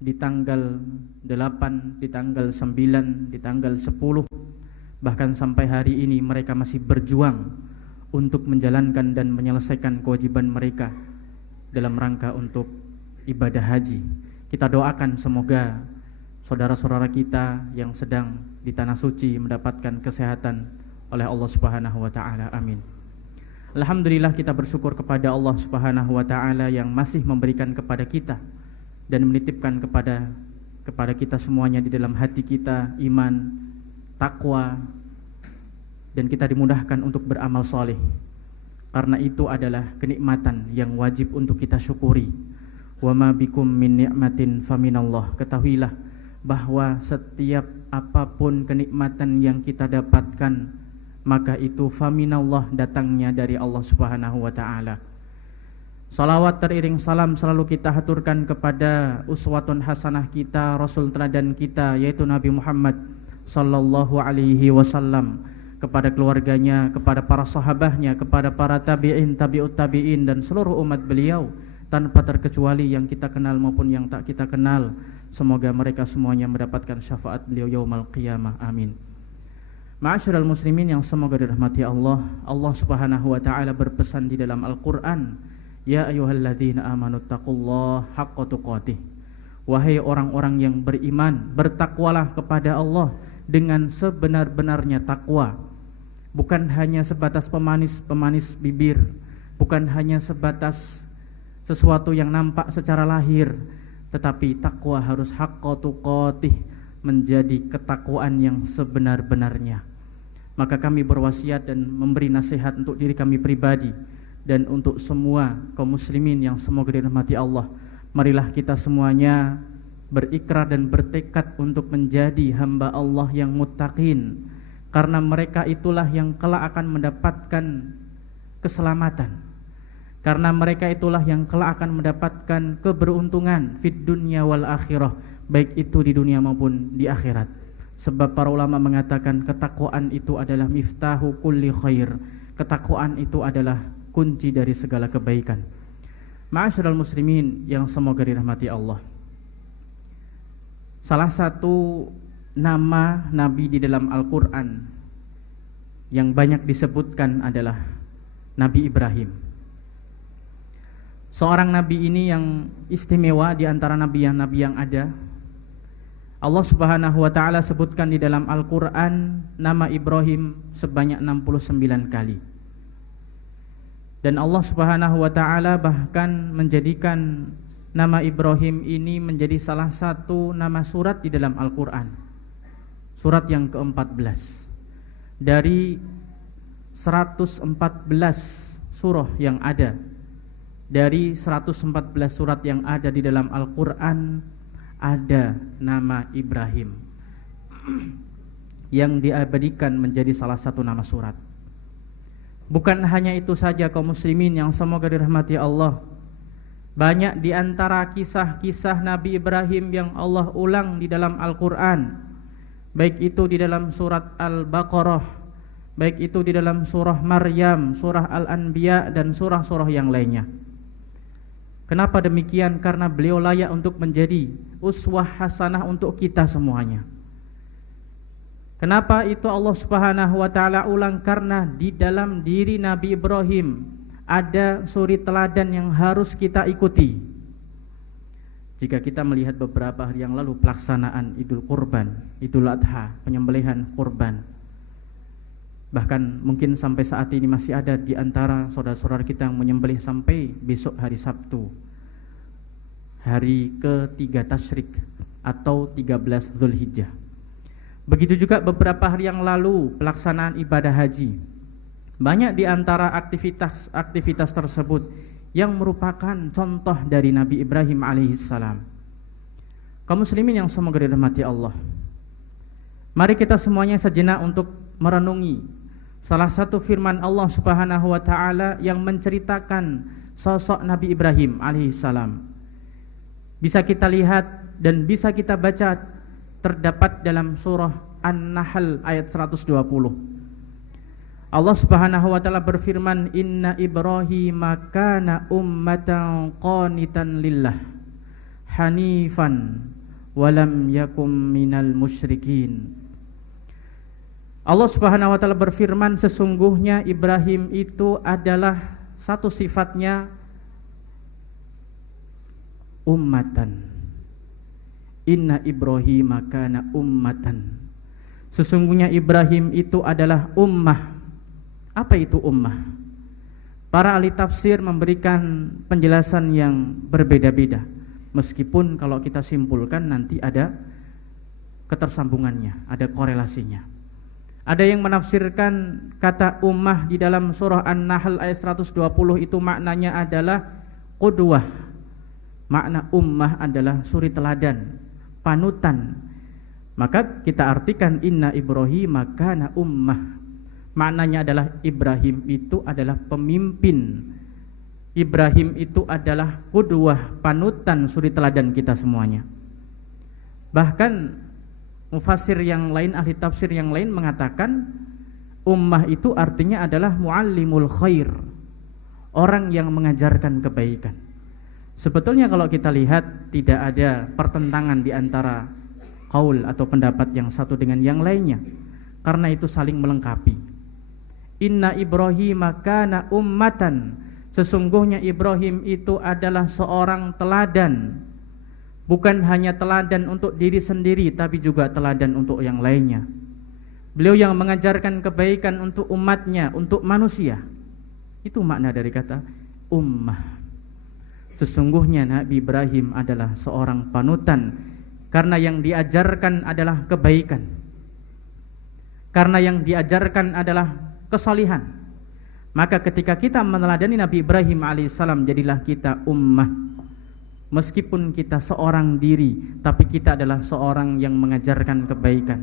di tanggal 8, di tanggal 9, di tanggal 10, bahkan sampai hari ini mereka masih berjuang untuk menjalankan dan menyelesaikan kewajiban mereka dalam rangka untuk ibadah haji. Kita doakan semoga saudara-saudara kita yang sedang di tanah suci mendapatkan kesehatan oleh Allah Subhanahu wa taala. Amin. Alhamdulillah, kita bersyukur kepada Allah Subhanahu wa taala yang masih memberikan kepada kita dan menitipkan kepada kita semuanya di dalam hati kita iman, takwa, dan kita dimudahkan untuk beramal soleh. Karena itu adalah kenikmatan yang wajib untuk kita syukuri. Wa ma bikum min ni'matin faminallah. Ketahuilah bahwa setiap apapun kenikmatan yang kita dapatkan, maka itu faminallah, datangnya dari Allah Subhanahu wa taala. Salawat teriring salam selalu kita haturkan kepada uswatun hasanah kita, rasul teladan kita, yaitu Nabi Muhammad sallallahu alaihi wasallam, kepada keluarganya, kepada para sahabatnya, kepada para tabi'in, tabi'ut tabi'in, dan seluruh umat beliau tanpa terkecuali yang kita kenal maupun yang tak kita kenal. Semoga mereka semuanya mendapatkan syafaat beliau yaumul qiyamah. Amin. Ma'asyiral muslimin yang semoga dirahmati Allah. Allah Subhanahu wa taala berpesan di dalam Al-Qur'an, ya ayyuhalladzina amanu taqullaha haqqa tuqatih. Wahai orang-orang yang beriman, bertakwalah kepada Allah dengan sebenar-benarnya takwa. Bukan hanya sebatas pemanis bibir, bukan hanya sebatas sesuatu yang nampak secara lahir, tetapi takwa harus haqqa tuqatih, menjadi ketakwaan yang sebenar-benarnya. Maka kami berwasiat dan memberi nasihat untuk diri kami pribadi dan untuk semua kaum muslimin yang semoga dirahmati Allah. Marilah kita semuanya berikrar dan bertekad untuk menjadi hamba Allah yang muttaqin, karena mereka itulah yang kelak akan mendapatkan keselamatan, karena mereka itulah yang kelak akan mendapatkan keberuntungan fid dunya wal akhirah, baik itu di dunia maupun di akhirat. Sebab para ulama mengatakan ketakwaan itu adalah miftahu kulli khair, ketakwaan itu adalah kunci dari segala kebaikan. Ma'asyiral muslimin yang semoga dirahmati Allah, salah satu nama Nabi di dalam Al-Quran yang banyak disebutkan adalah Nabi Ibrahim. Seorang Nabi ini yang istimewa di antara Nabi yang ada. Allah Subhanahu wa ta'ala sebutkan di dalam Al-Quran nama Ibrahim sebanyak 69 kali. Dan Allah Subhanahu wa ta'ala bahkan menjadikan nama Ibrahim ini menjadi salah satu nama surat di dalam Al-Quran. Surat yang ke-14 dari 114 surah yang ada. Dari 114 surat yang ada di dalam Al-Quran, ada nama Ibrahim yang diabadikan menjadi salah satu nama surat. Bukan hanya itu saja kaum muslimin yang semoga dirahmati Allah, banyak di antara kisah-kisah Nabi Ibrahim yang Allah ulang di dalam Al-Quran, baik itu di dalam surat Al-Baqarah, baik itu di dalam surah Maryam, surah Al-Anbiya, dan surah-surah yang lainnya. Kenapa demikian? Karena beliau layak untuk menjadi uswah hasanah untuk kita semuanya. Kenapa itu Allah Subhanahu wa ta'ala ulang? Karena di dalam diri Nabi Ibrahim ada suri teladan yang harus kita ikuti. Jika kita melihat beberapa hari yang lalu pelaksanaan Idul Kurban, Idul Adha, penyembelihan kurban, bahkan mungkin sampai saat ini masih ada di antara saudara-saudara kita yang menyembelih sampai besok hari Sabtu, hari ke-3 Tasyrik atau 13 Zulhijjah. Begitu juga beberapa hari yang lalu pelaksanaan ibadah haji. Banyak di antara aktivitas tersebut yang merupakan contoh dari Nabi Ibrahim alaihissalam. Kaum muslimin yang semoga dirahmati Allah, mari kita semuanya sejenak untuk merenungi salah satu firman Allah Subhanahu wa ta'ala yang menceritakan sosok Nabi Ibrahim alaihissalam. Bisa kita lihat dan bisa kita baca, terdapat dalam surah An-Nahl ayat 120. Allah Subhanahu wa ta'ala berfirman, inna Ibrahim kana ummatan qanitan lillah hanifan walam yakum minal musyrikin. Allah Subhanahu wa taala berfirman, sesungguhnya Ibrahim itu adalah satu sifatnya ummatan. Inna Ibrahim kana ummatan. Sesungguhnya Ibrahim itu adalah ummah. Apa itu ummah? Para ahli tafsir memberikan penjelasan yang berbeda-beda. Meskipun kalau kita simpulkan nanti ada ketersambungannya, ada korelasinya. Ada yang menafsirkan kata ummah di dalam surah An-Nahl ayat 120 itu maknanya adalah qudwah. Makna ummah adalah suri teladan, panutan. Maka kita artikan inna Ibrahim kana ummah. Maknanya adalah Ibrahim itu adalah pemimpin. Ibrahim itu adalah qudwah, panutan, suri teladan kita semuanya. Bahkan mufassir yang lain, ahli tafsir yang lain mengatakan ummah itu artinya adalah muallimul khair, orang yang mengajarkan kebaikan. Sebetulnya kalau kita lihat tidak ada pertentangan di antara qaul atau pendapat yang satu dengan yang lainnya, karena itu saling melengkapi. Inna Ibrahim kana ummatan. Sesungguhnya Ibrahim itu adalah seorang teladan. Bukan hanya teladan untuk diri sendiri, tapi juga teladan untuk yang lainnya. Beliau yang mengajarkan kebaikan untuk umatnya, untuk manusia. Itu makna dari kata ummah. Sesungguhnya Nabi Ibrahim adalah seorang panutan, karena yang diajarkan adalah kebaikan, karena yang diajarkan adalah kesalihan. Maka ketika kita meneladani Nabi Ibrahim alaihissalam, jadilah kita ummah. Meskipun kita seorang diri, tapi kita adalah seorang yang mengajarkan kebaikan.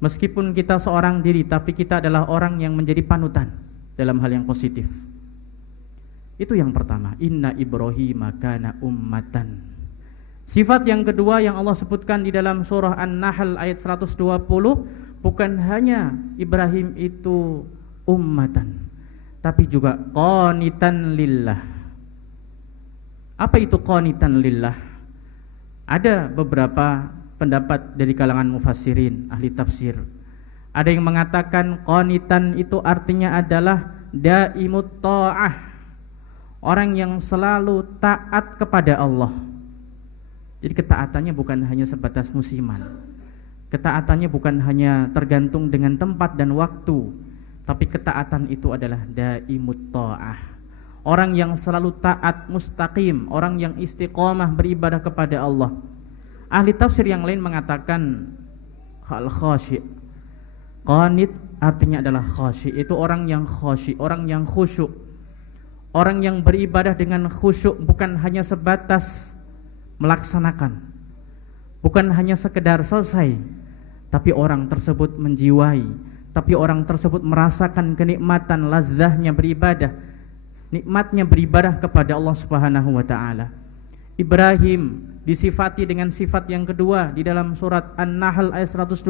Meskipun kita seorang diri, tapi kita adalah orang yang menjadi panutan dalam hal yang positif. Itu yang pertama, inna Ibrahim kana ummatan. Sifat yang kedua yang Allah sebutkan di dalam surah An-Nahl ayat 120, bukan hanya Ibrahim itu ummatan, tapi juga qanitan lillah. Apa itu qanitan lillah? Ada beberapa pendapat dari kalangan mufassirin, ahli tafsir. Ada yang mengatakan qanitan itu artinya adalah daimut ta'ah, orang yang selalu taat kepada Allah. Jadi ketaatannya bukan hanya sebatas musiman. Ketaatannya bukan hanya tergantung dengan tempat dan waktu, tapi ketaatan itu adalah daimut ta'ah. Orang yang selalu taat, mustaqim, orang yang istiqomah beribadah kepada Allah. Ahli tafsir yang lain mengatakan al-khashi'. Qanit artinya adalah khashi', itu orang yang khashi', orang yang khusyuk. Orang yang beribadah dengan khusyuk, bukan hanya sebatas melaksanakan, bukan hanya sekedar selesai, tapi orang tersebut menjiwai, tapi orang tersebut merasakan kenikmatan lazahnya beribadah, nikmatnya beribadah kepada Allah Subhanahu wa taala. Ibrahim disifati dengan sifat yang kedua di dalam surat An-Nahl ayat 120,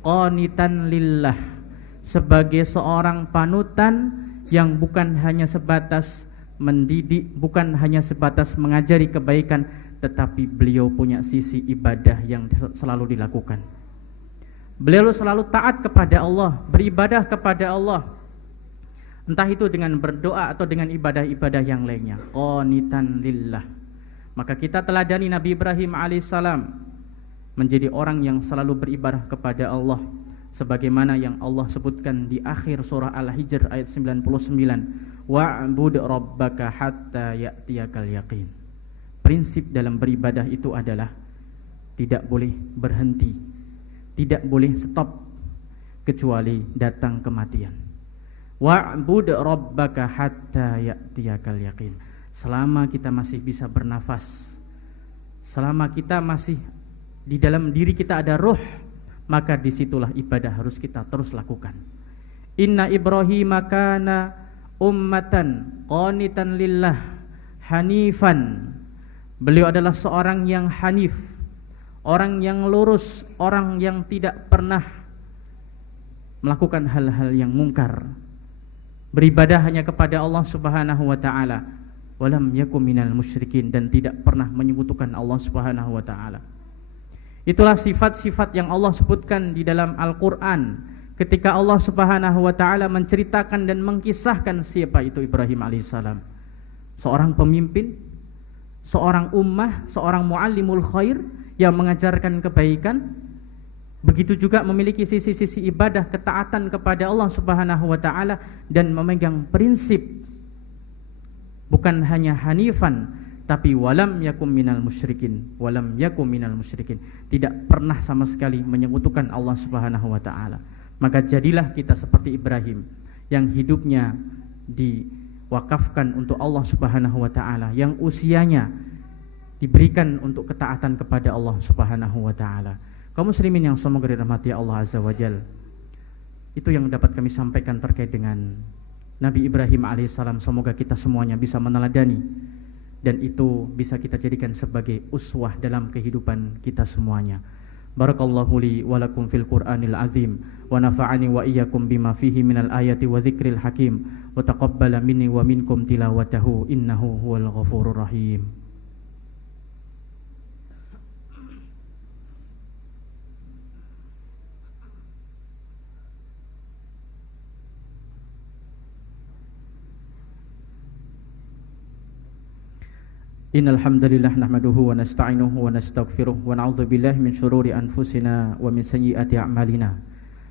qanitan lillah, sebagai seorang panutan yang bukan hanya sebatas mendidik, bukan hanya sebatas mengajari kebaikan, tetapi beliau punya sisi ibadah yang selalu dilakukan. Beliau selalu taat kepada Allah, beribadah kepada Allah, entah itu dengan berdoa atau dengan ibadah-ibadah yang lainnya. Qanitan lillah. Maka kita teladani Nabi Ibrahim alaihissalam menjadi orang yang selalu beribadah kepada Allah, sebagaimana yang Allah sebutkan di akhir surah Al-Hijr ayat 99, wa'bud rabbaka hatta ya'tiyakal yaqin. Prinsip dalam beribadah itu adalah tidak boleh berhenti, tidak boleh stop kecuali datang kematian. Wa'bud rabbaka hatta ya'tiyakal yaqin. Selama kita masih bisa bernafas, selama kita masih di dalam diri kita ada ruh, maka disitulah ibadah harus kita terus lakukan. Inna Ibrahim kana ummatan qanitan lillah hanifan. Beliau adalah seorang yang hanif, orang yang lurus, orang yang tidak pernah melakukan hal-hal yang mungkar. Beribadah hanya kepada Allah Subhanahu wa taala. walam yakum minal musyrikin, dan tidak pernah menyekutukan Allah Subhanahu wa taala. Itulah sifat-sifat yang Allah sebutkan di dalam Al-Qur'an ketika Allah Subhanahu wa taala menceritakan dan mengkisahkan siapa itu Ibrahim alaihissalam. Seorang pemimpin, seorang ummah, seorang muallimul khair yang mengajarkan kebaikan, begitu juga memiliki sisi-sisi ibadah, ketaatan kepada Allah Subhanahu wa taala, dan memegang prinsip bukan hanya hanifan tapi walam yakum minal musyrikin, walam yakum minal musyrikin, tidak pernah sama sekali menyekutukan Allah Subhanahu wa taala. Maka jadilah kita seperti Ibrahim yang hidupnya diwakafkan untuk Allah Subhanahu wa taala, yang usianya diberikan untuk ketaatan kepada Allah Subhanahu wa taala. Kaum muslimin yang semoga dirahmati Allah Azza wa Jalla, itu yang dapat kami sampaikan terkait dengan Nabi Ibrahim alaihissalam. Semoga kita semuanya bisa meneladani, dan itu bisa kita jadikan sebagai uswah dalam kehidupan kita semuanya. Barakallahu li wa lakum fil Qur'anil azim, wa nafa'ani wa iyyakum bima fihi minal ayati wa dzikril hakim, wa taqabbala minni wa minkum tilawatahu innahu huwal ghafurur rahim. Innal hamdalillah nahmaduhu wa nasta'inuhu wa nastaghfiruh wa na'udzu billahi min syururi anfusina wa min sayyiati a'malina.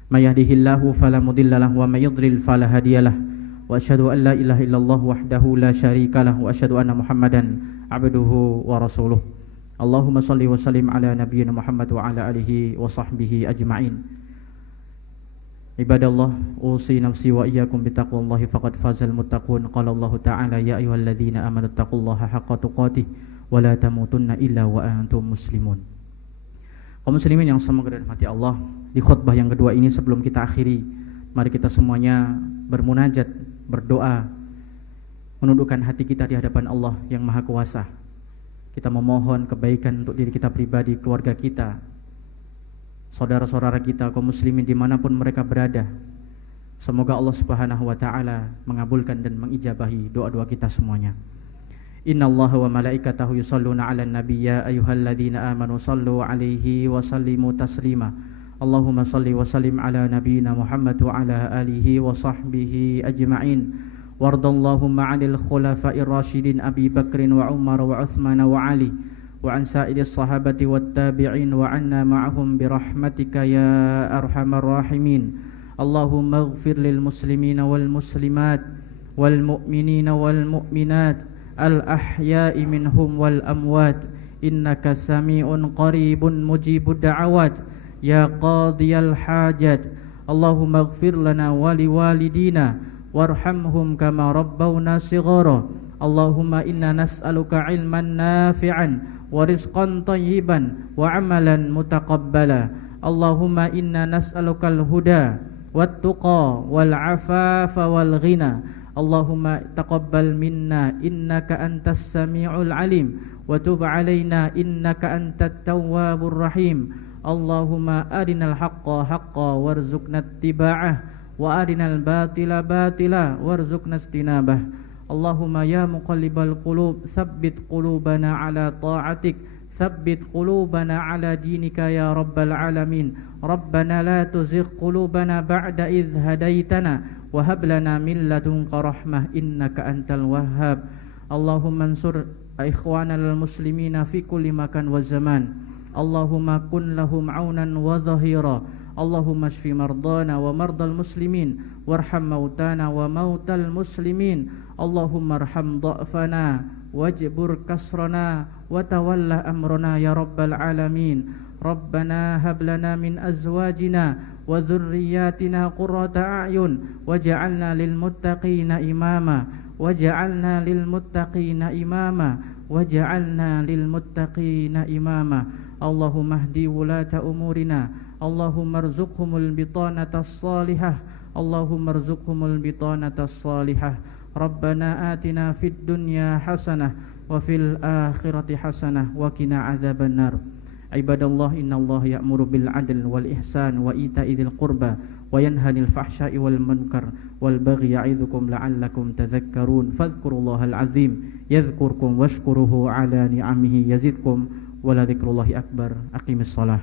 May yahdihillahu fala mudilla lahu wa may yudlil fala hadiyalah. Wa asyhadu an la ilaha illallah wahdahu la syarikalah wa asyhadu anna Muhammadan abduhu wa rasuluh. Allahumma shalli wa sallim ala nabiyyina Muhammad wa ala alihi wa sahbihi ajma'in. Ibadallah, usi nafsi wa iyyakum bittaqwallahi faqad fazal muttaqun. Qala Allah ta'ala ya ayyuhalladzina amanu taqullaha haqqa tuqatih wa la tamutunna illa wa antum muslimun. Kaum muslimin yang semoga dirahmati Allah, di khutbah yang kedua ini sebelum kita akhiri, mari kita semuanya bermunajat, berdoa, menundukkan hati kita di hadapan Allah yang Maha Kuasa. Kita memohon kebaikan untuk diri kita pribadi, keluarga kita, saudara-saudara kita, kaum muslimin dimanapun mereka berada. Semoga Allah Subhanahu wa ta'ala mengabulkan dan mengijabahi doa-doa kita semuanya. Innallaha wa malaikatahu yusalluna 'alan nabiy ya ayyuhalladzina amanu sallu 'alaihi wa sallimu taslima. Allahumma salli wa sallim 'ala nabiyyina Muhammad wa 'ala alihi wa sahbihi ajma'in. Wardallahumma 'anil khulafa'ir rasyidin Abi Bakrin wa Umar wa Utsman wa Ali wa an sa'iris sahabati wat tabi'in wa anna ma'ahum birahmatika ya arhamar rahimin. Allahumma ighfir lil muslimina wal muslimat wal mu'minina wal mu'minat al ahya'i minhum wal amwat innaka sami'un qaribun mujibud da'awat ya qadiyal hajat. Allahumma ighfir lana wa liwalidina warhamhum kama rabbawna shighara. Allahumma inna nas'aluka ilman nafi'an wa rizqan tayyiban wa amalan mutaqabbala. Allahumma inna nas'alukal huda wat tuqa wal afafa wal ghina. Allahumma taqabbal minna innaka antas sami'ul alim wa tub alaina innaka antat tawwabur rahim. Allahumma arinal haqqa haqqa warzuqna ittiba'ah wa arinal batila batila warzuqna istinabah. Allahumma ya muqallibal qulub sabbit qulubana ala ta'atik, sabbit qulubana ala dinika ya rabbal alamin. Rabbana la tuzigh qulubana ba'da idh hadaitana wa hab lana min ladunka rahmah innaka antal wahhab. Allahumma ansur ikhwanal muslimina fi kulli makan wa zaman. Allahumma kun lahum aunan wa dhahira. Allahumma shfi mardana wa mardal muslimin warham mautana wa mautal muslimin. Allahumma arham dha'fana wajbur kasrana wa tawalla amrana ya rabbal alamin. Rabbana hab lana min azwajina wa dhurriyyatina qurrata a'yun waj'alna lil muttaqina imama waj'alna lil muttaqina imama waj'alna lil muttaqina imama. Allahumma hdi wulata umurina. Allahumma arzuqhumul bitanatas salihah. Allahumma arzuqhumul bitanatas salihah. Rabbana atina fid dunya hasanah wa fil akhirati hasanah wa qina adzabannar. Ibadallah, innallaha ya'muru bil 'adli wal ihsan wa ita'i dzil qurba wa yanha 'anil fahsya'i wal munkar wal baghi ya'idzukum la'allakum tadhakkarun. Fadhkurullahal 'azim yadhkurkum washkuruhu 'ala ni'amihi yazidkum wa la dzikrullahi akbar. Aqimis shalah.